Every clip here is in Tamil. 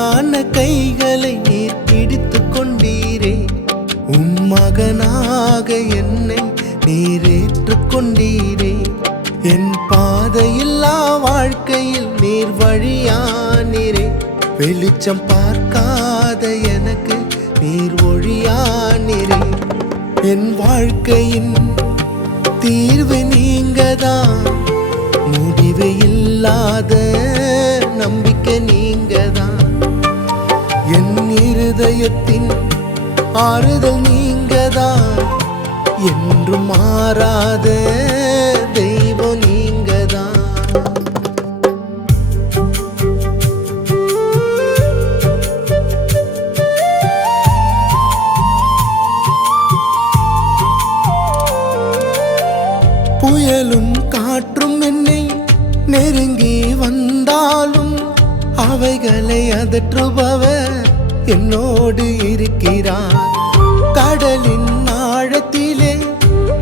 வெறுமையான கைகளை நீர் பிடித்து கொண்டீரே. உம் மகனாக என்னை நீர் ஏற்றுக்கொண்டீரே. என் பாதையில்லா வாழ்க்கையில் நீர் வழியானீரே. வெளிச்சம் பார்க்காத எனக்கு நீர் ஒழியானீரே. என் வாழ்க்கையின் தீர்வு நீங்கதான், முடிவு இல்லாத நம்பிக்கை நீங்கதான். என் இருதயத்தின் ஆறுதல் நீங்கதான், என்றும் மாறாத தெய்வம் நீங்கதான். புயலும் காற்றும் என்னை நெருங்கி வந்தாலும் அவைகளை அதற்றுபவர் என்னோடு இருக்கிறார். கடலின் ஆழத்திலே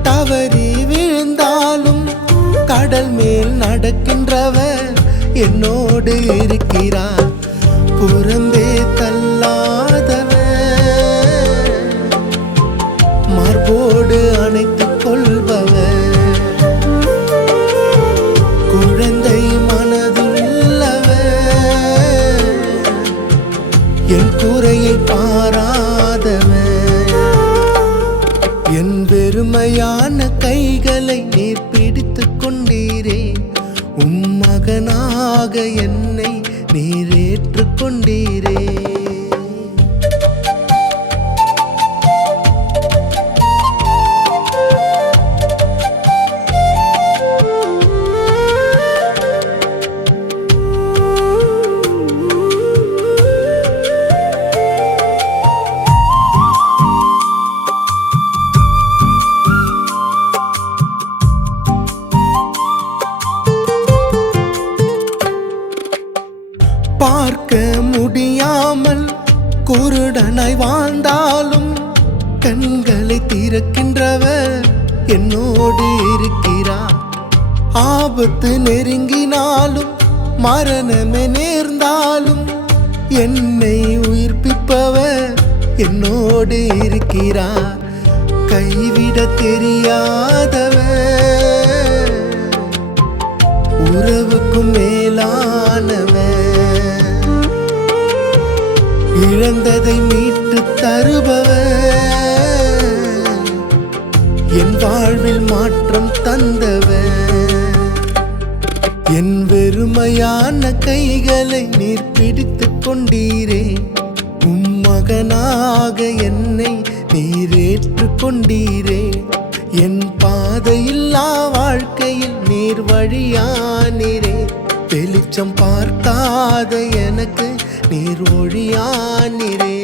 தவறி விழுந்தாலும் கடல் மேல் நடக்கின்றவர் என்னோடு இருக்கிறார். புறம்பே தள்ளாதவர், மார்போடு அணைத்துக் கொள்பவர், குழந்தை மனதுள்ளவர், என் குறையை பாராதவர். என் வெறுமையான கைகளை நீர் பிடித்து கொண்டீரே. உம் மகனாக என்னை நீர் ஏற்றுக்கொண்டீரே. பார்க்க முடியாமல் குருடனாய் வாழ்ந்தாலும் கண்களை திறக்கின்றவர் என்னோடு இருக்கிறார். ஆபத்து நெருங்கினாலும் மரணமே நேர்ந்தாலும் என்னை உயிர்ப்பிப்பவர் என்னோடு இருக்கிறார். கைவிட தெரியாதவர், உறவுக்கும் மேலானவர், இழந்ததை மீட்டு தருபவர், என் வாழ்வில் மாற்றம் தந்தவர். என் வெறுமையான கைகளை நீர் பிடித்து கொண்டீரே. உம் மகனாக என்னை நீர் ஏற்றுக்கொண்டீரே. என் பாதையில்லா வாழ்க்கையில் நீர் வழியானீரே. வெளிச்சம் பார்க்காத எனக்கு நீர் ஒழியானீரே.